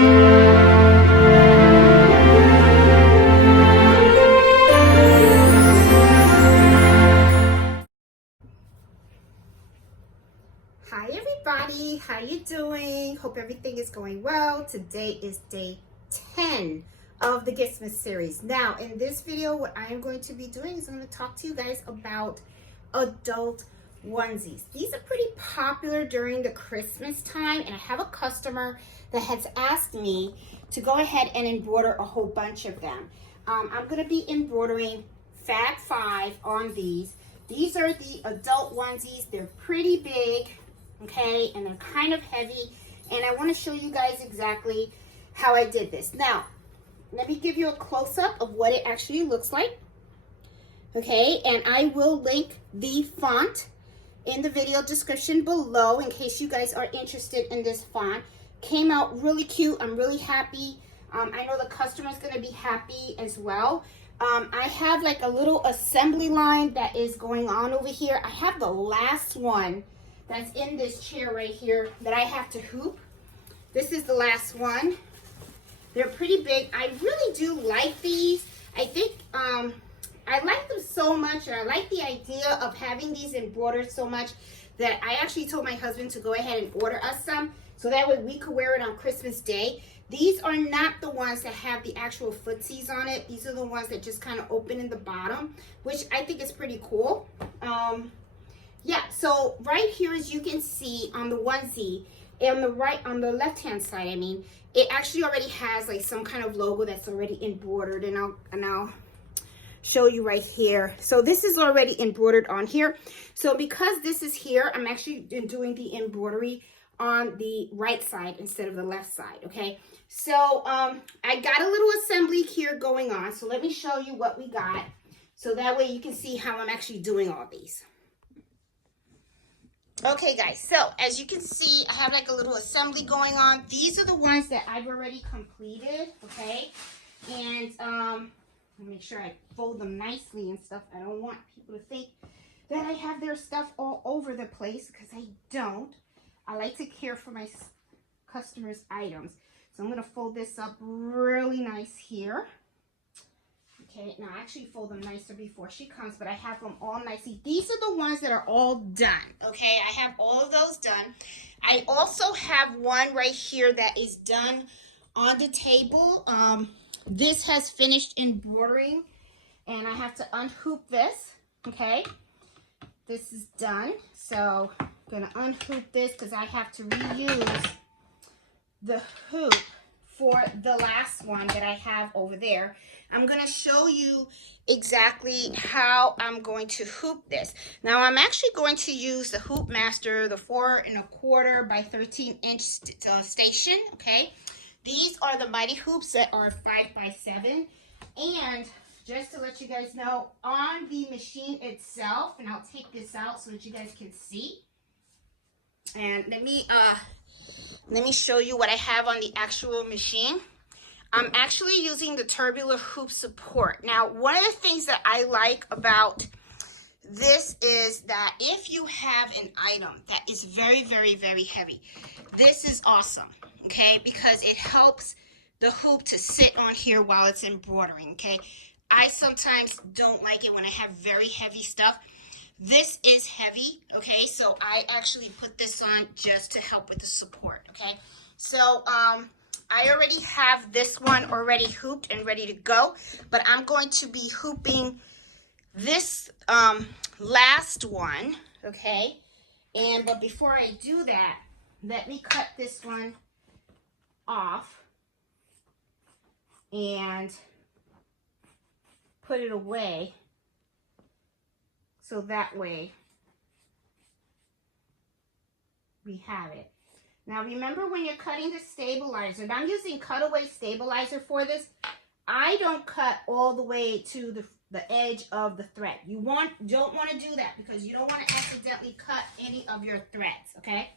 Hi everybody, how you doing? Hope everything is going well. Today is day 10 of the Giftmas series. Now in this video, what I am going to be doing is I'm going to talk to you guys about adult onesies. These are pretty popular during the Christmas time, and I have a customer that has asked me to go ahead and embroider a whole bunch of them. I'm going to be embroidering Fab 5 on these. These are the adult onesies. They're pretty big, okay, and they're kind of heavy, and I want to show you guys exactly how I did this. Now, let me give you a close-up of what it actually looks like, okay, and I will link the font in the video description below in case you guys are interested in this font. Came out really cute. I'm really happy. I know the customer's going to be happy as well. I have like a little assembly line that is going on over here. I have the last one that's in this chair right here that I have to hoop. This is the last one. They're pretty big. I really do like these. I think I like them so much, and I like the idea of having these embroidered so much that I actually told my husband to go ahead and order us some so that way we could wear it on Christmas Day. These are not the ones that have the actual footsies on it. These are the ones that just kind of open in the bottom, which I think is pretty cool. Yeah, so right here, as you can see on the onesie, on the left hand side, I mean, it actually already has like some kind of logo that's already embroidered, and I'll show you right here. So this is already embroidered on here. So because this is here, I'm actually doing the embroidery on the right side instead of the left side, okay? So I got a little assembly here going on. So let me show you what we got, so that way you can see how I'm actually doing all these. Okay guys, so as you can see, I have like a little assembly going on. These are the ones that I've already completed, okay? And make sure I fold them nicely and stuff. I don't want people to think that I have their stuff all over the place, because I don't. I like to care for my customers' items. So I'm going to fold this up really nice here. Okay, now I actually fold them nicer before she comes, but I have them all nicely. These are the ones that are all done, okay? I have all of those done. I also have one right here that is done on the table. This has finished embroidering, and I have to unhoop this, okay? This is done, so I'm going to unhoop this because I have to reuse the hoop for the last one that I have over there. I'm going to show you exactly how I'm going to hoop this. Now I'm actually going to use the Hoop Master, the 4 1/4 by 13 inch station, okay? These are the mighty hoops that are 5 by 7. And just to let you guys know, on the machine itself, and I'll take this out so that you guys can see. And let me show you what I have on the actual machine. I'm actually using the tubular hoop support. Now, one of the things that I like about this is that if you have an item that is very, very, very heavy, this is awesome, okay? Because it helps the hoop to sit on here while it's embroidering, okay? I sometimes don't like it when I have very heavy stuff. This is heavy, okay? So I actually put this on just to help with the support, okay? So I already have this one already hooped and ready to go, but I'm going to be hooping this last one, okay? But before I do that, let me cut this one off and put it away, so that way we have it. Now remember, when you're cutting the stabilizer, and I'm using cutaway stabilizer for this, I don't cut all the way to the edge of the thread. You don't want to do that, because you don't want to accidentally cut any of your threads, okay?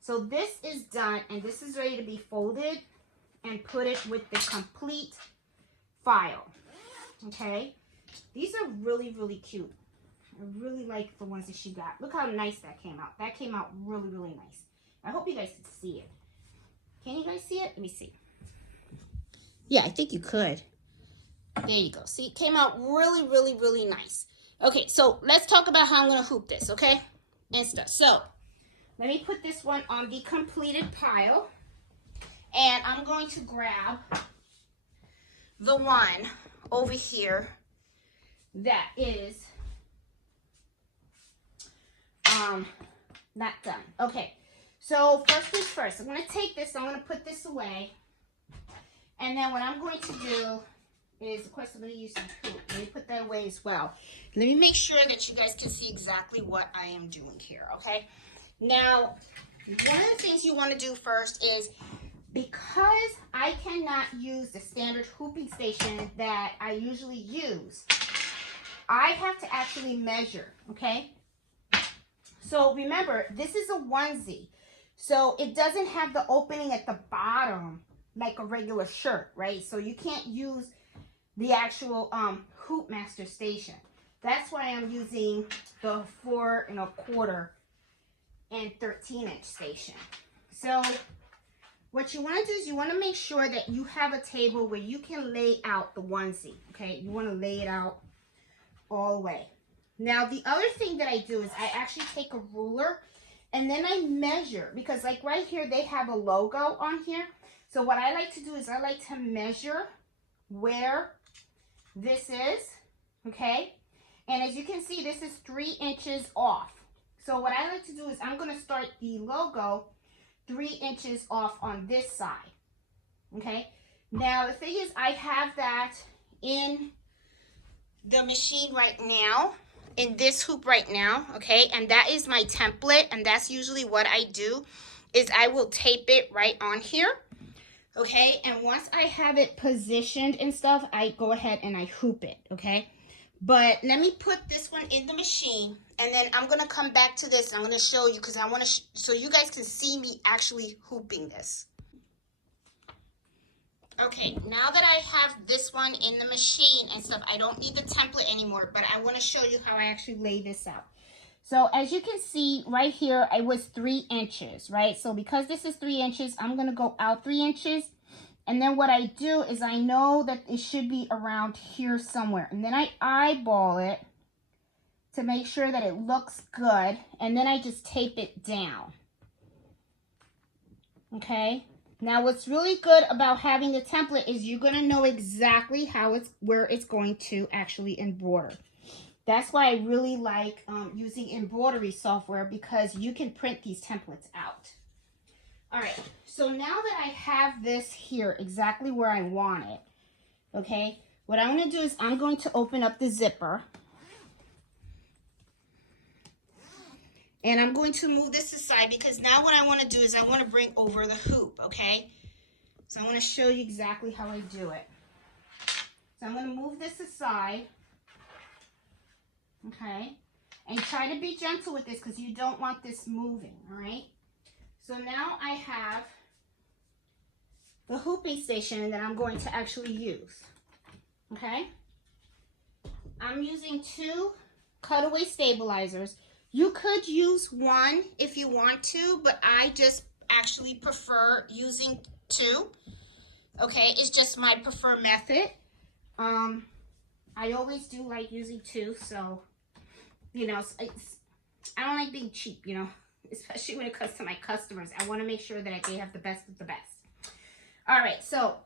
So this is done, and this is ready to be folded and put it with the complete file, okay? These are really, really cute. I really like the ones that she got. Look how nice that came out. That came out really, really nice. I hope you guys can see it. Can you guys see it? Let me see. Yeah, I think you could. There you go. See, it came out really, really, really nice. Okay, so let's talk about how I'm going to hoop this, okay? And stuff. So, let me put this one on the completed pile. And I'm going to grab the one over here that is not done. Okay, so first things first, I'm going to take this, I'm going to put this away. And then what I'm going to do is, of course, I'm going to use some hoop. Let me put that away as well. Let me make sure that you guys can see exactly what I am doing here, okay? Now, one of the things you want to do first is, because I cannot use the standard hooping station that I usually use, I have to actually measure, okay? So remember, this is a onesie. So it doesn't have the opening at the bottom like a regular shirt, right? So you can't use the actual hoop master station. That's why I'm using the 4 1/4 and 13-inch station. So what you want to do is you want to make sure that you have a table where you can lay out the onesie, okay? You want to lay it out all the way. Now, the other thing that I do is I actually take a ruler and then I measure, because like right here, they have a logo on here. So what I like to do is I like to measure where this is, okay? And as you can see, this is 3 inches off. So what I like to do is I'm going to start the logo 3 inches off on this side, okay? Now, the thing is, I have that in the machine right now, in this hoop right now, okay? And that is my template, and that's usually what I do, is I will tape it right on here, okay? And once I have it positioned and stuff, I go ahead and I hoop it, okay? But let me put this one in the machine, and then I'm going to come back to this, and I'm going to show you, because I want to, so you guys can see me actually hooping this. Okay, now that I have this one in the machine and stuff, I don't need the template anymore, but I want to show you how I actually lay this out. So as you can see right here, I was 3 inches, right? So because this is 3 inches, I'm going to go out 3 inches. And then what I do is I know that it should be around here somewhere. And then I eyeball it to make sure that it looks good. And then I just tape it down. Okay? Now what's really good about having a template is you're going to know exactly where it's going to actually embroider. That's why I really like using embroidery software, because you can print these templates out. All right, so now that I have this here exactly where I want it, okay, what I'm going to do is I'm going to open up the zipper. And I'm going to move this aside, because now what I want to do is I want to bring over the hoop, okay? So I want to show you exactly how I do it. So I'm going to move this aside, okay? And try to be gentle with this, because you don't want this moving, all right? So now I have the hooping station that I'm going to actually use, okay? I'm using 2 cutaway stabilizers. You could use 1 if you want to, but I just actually prefer using 2, okay? It's just my preferred method. I always do like using 2, so, you know, I don't like being cheap, you know? Especially when it comes to my customers. I want to make sure that they have the best of the best. All right, so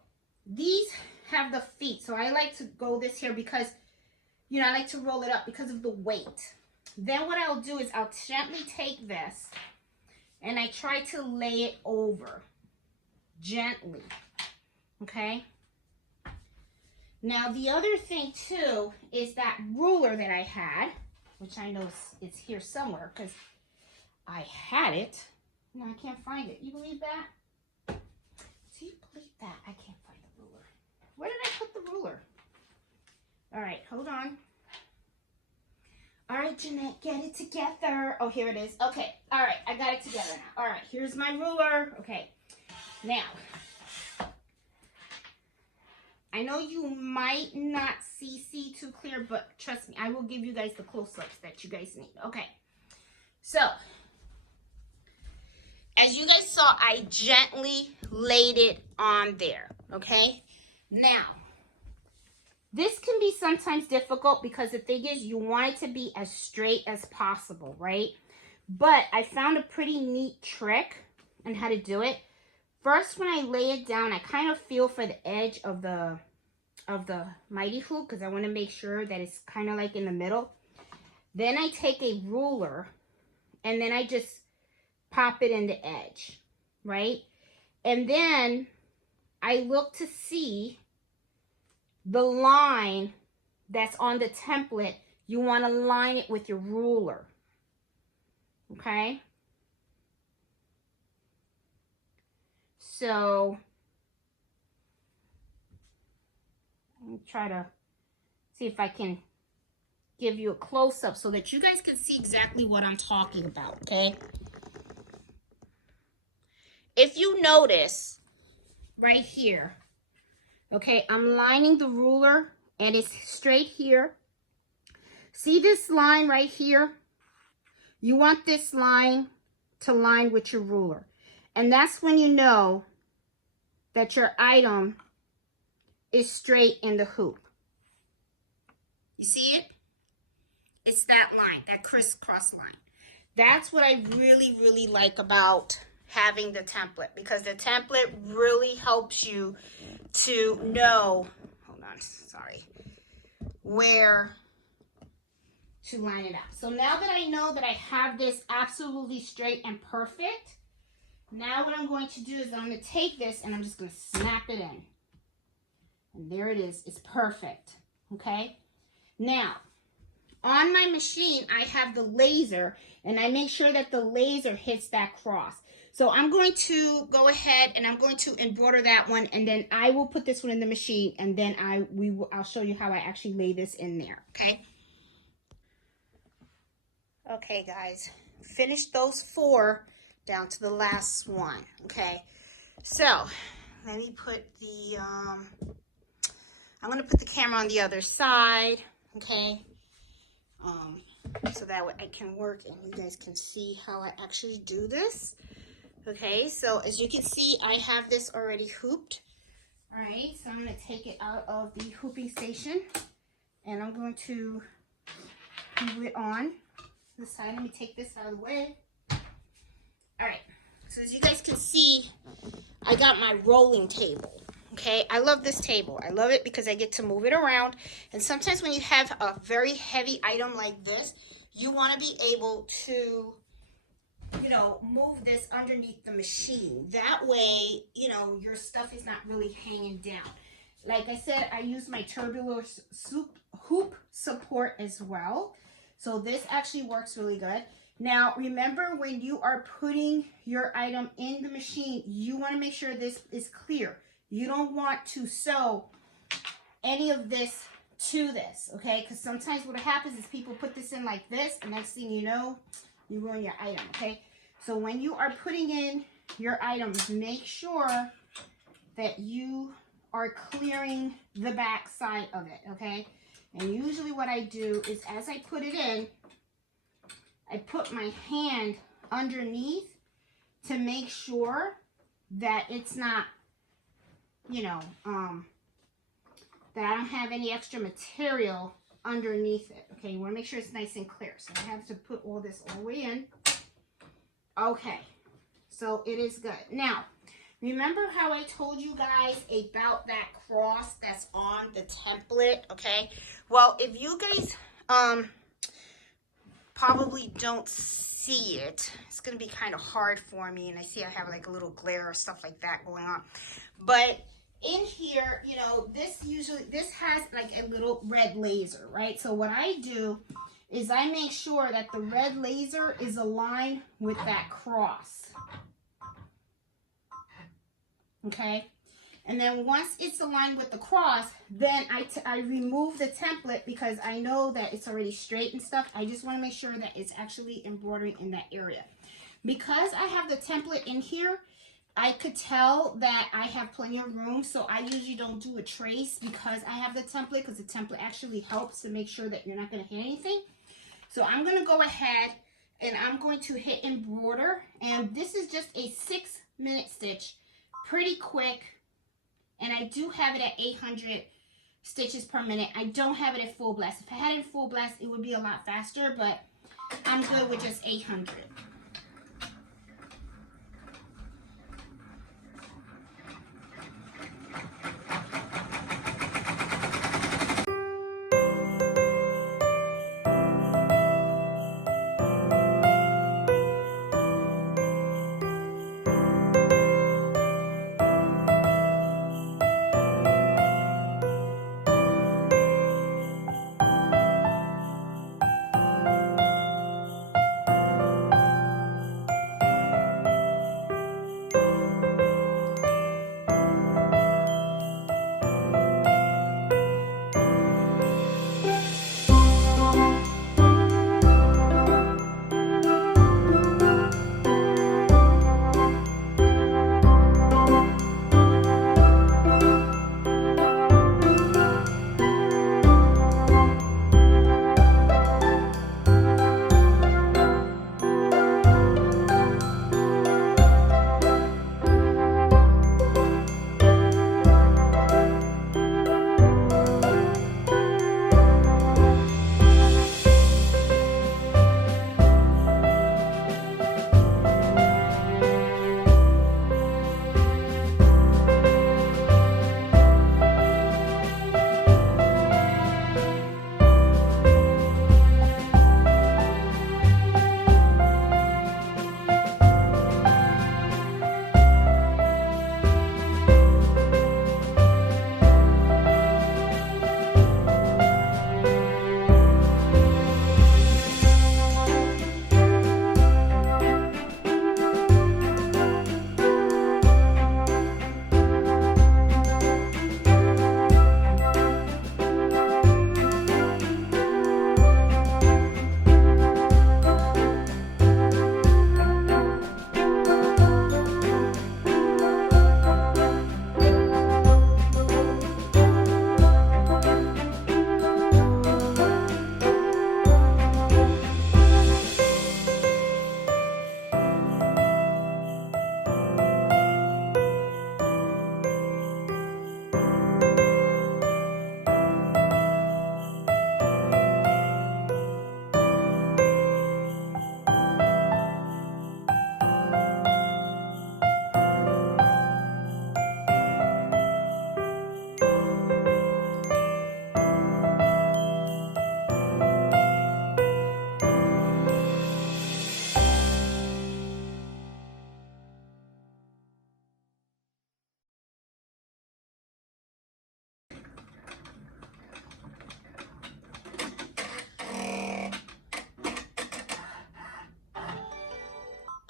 these have the feet. So I like to go this here because, you know, I like to roll it up because of the weight. Then what I'll do is I'll gently take this and I try to lay it over gently, okay? Now the other thing too is that ruler that I had, which I know it's here somewhere because I had it. No, I can't find it. You believe that? Do you believe that? I can't find the ruler. Where did I put the ruler? All right, hold on. All right, Jeanette, get it together. Oh, here it is. Okay, all right, I got it together now. All right, here's my ruler. Okay, now, I know you might not see too clear, but trust me, I will give you guys the close-ups that you guys need. Okay, so as you guys saw, I gently laid it on there, okay? Now, this can be sometimes difficult because the thing is you want it to be as straight as possible, right? But I found a pretty neat trick on how to do it. First, when I lay it down, I kind of feel for the edge of the mighty hoop because I want to make sure that it's kind of like in the middle. Then I take a ruler and then I just pop it in the edge, right? And then I look to see the line that's on the template. You want to line it with your ruler, okay? So let me try to see if I can give you a close-up so that you guys can see exactly what I'm talking about, okay? If you notice right here, okay, I'm lining the ruler and it's straight here. See this line right here? You want this line to line with your ruler. And that's when you know that your item is straight in the hoop. You see it? It's that line, that crisscross line. That's what I really, really like about having the template, because the template really helps you to know, hold on, sorry, where to line it out. So now that I know that I have this absolutely straight and perfect, now what I'm going to do is I'm going to take this and I'm just going to snap it in. And there it is. It's perfect. Okay? Now, on my machine, I have the laser, and I make sure that the laser hits that cross. So I'm going to go ahead and I'm going to embroider that one, and then I will put this one in the machine, and then I'll show you how I actually lay this in there. Okay? Okay, guys. Finished those 4 down to the last one. Okay? So, let me put the, I'm going to put the camera on the other side. Okay? So that way I can work and you guys can see how I actually do this. Okay, so as you can see, I have this already hooped. All right, so I'm going to take it out of the hooping station and I'm going to glue it on this side. Let me take this out of the way. All right, so as you guys can see, I got my rolling table. Okay, I love this table. I love it because I get to move it around. And sometimes when you have a very heavy item like this, you want to be able to, you know, move this underneath the machine. That way, you know, your stuff is not really hanging down. Like I said, I use my tubular hoop support as well. So this actually works really good. Now, remember when you are putting your item in the machine, you want to make sure this is clear. You don't want to sew any of this to this, okay? Because sometimes what happens is people put this in like this, and next thing you know, you ruin your item, okay? So when you are putting in your items, make sure that you are clearing the back side of it, okay? And usually what I do is as I put it in, I put my hand underneath to make sure that it's not, you know, that I don't have any extra material underneath it. Okay, you want to make sure it's nice and clear. So I have to put all this all the way in. Okay, so it is good. Now, remember how I told you guys about that cross that's on the template, okay? Well, if you guys probably don't see it, it's going to be kind of hard for me, and I see I have like a little glare or stuff like that going on. But in here, you know, this has like a little red laser, right? So what I do is I make sure that the red laser is aligned with that cross. Okay? And then once it's aligned with the cross, then I remove the template because I know that it's already straight and stuff. I just want to make sure that it's actually embroidering in that area. Because I have the template in here, I could tell that I have plenty of room, so I usually don't do a trace because I have the template, because the template actually helps to make sure that you're not going to hit anything. So I'm going to go ahead and I'm going to hit embroider, and this is just a 6-minute stitch, pretty quick, and I do have it at 800 stitches per minute. I don't have it at full blast. If I had it at full blast, it would be a lot faster, but I'm good with just 800.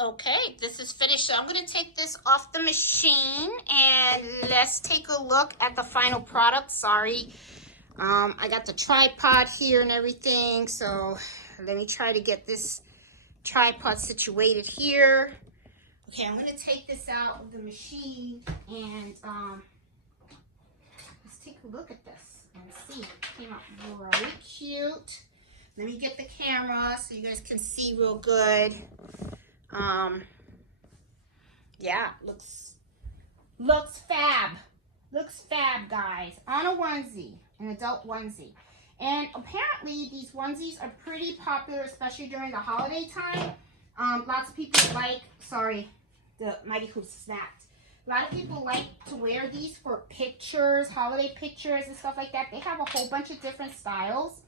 Okay, this is finished. So I'm going to take this off the machine and let's take a look at the final product. Sorry, I got the tripod here and everything. So let me try to get this tripod situated here. Okay, I'm going to take this out of the machine and let's take a look at this and see. It came out really cute. Let me get the camera so you guys can see real good. Yeah, looks fab. Looks fab, guys. On a onesie, an adult onesie. And apparently these onesies are pretty popular, especially during the holiday time. Lots of people like, sorry, the Mighty Hoop snapped. A lot of people like to wear these for pictures, holiday pictures and stuff like that. They have a whole bunch of different styles.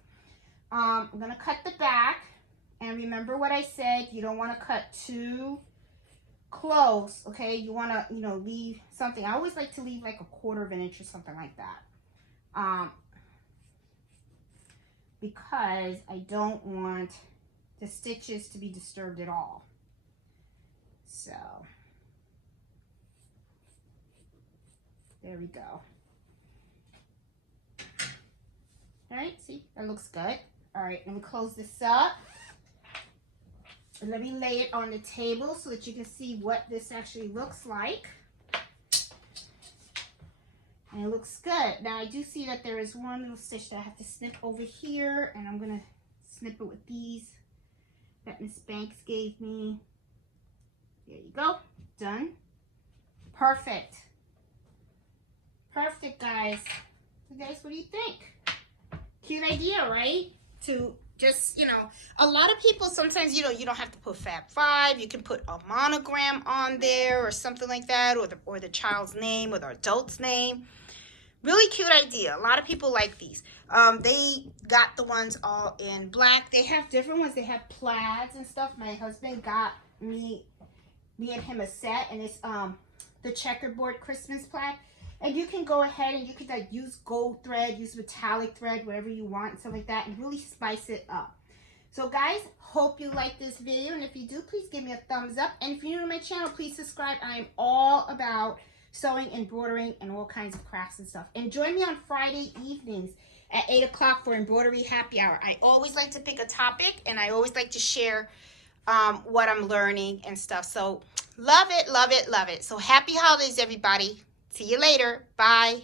I'm going to cut the back. And remember what I said, you don't want to cut too close, okay? You want to, leave something. I always like to leave like 1/4 of an inch or something like that. Because I don't want the stitches to be disturbed at all. So, there we go. All right, see, that looks good. All right, let me close this up. And let me lay it on the table so that you can see what this actually looks like. And it looks good. Now I do see that there is one little stitch that I have to snip over here, and I'm going to snip it with these that Miss Banks gave me. There you go. Done. Perfect. Perfect, guys. So guys, what do you think? Cute idea, right? To just, you know, a lot of people sometimes, you know, you don't have to put Fab 5. You can put a monogram on there or something like that, or the child's name or the adult's name. Really cute idea. A lot of people like these. They got the ones all in black. They have different ones. They have plaids and stuff. My husband got me and him a set, and it's the checkerboard Christmas plaid. And you can go ahead and you can like use gold thread, use metallic thread, whatever you want, and stuff like that, and really spice it up. So guys, hope you like this video, and if you do, please give me a thumbs up. And if you're new to my channel, please subscribe. I am all about sewing, embroidering, and all kinds of crafts and stuff. And join me on Friday evenings at 8 o'clock for embroidery happy hour. I always like to pick a topic, and I always like to share what I'm learning and stuff. So love it, love it, love it. So happy holidays, everybody. See you later. Bye.